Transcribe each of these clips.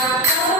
I'm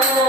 Oh.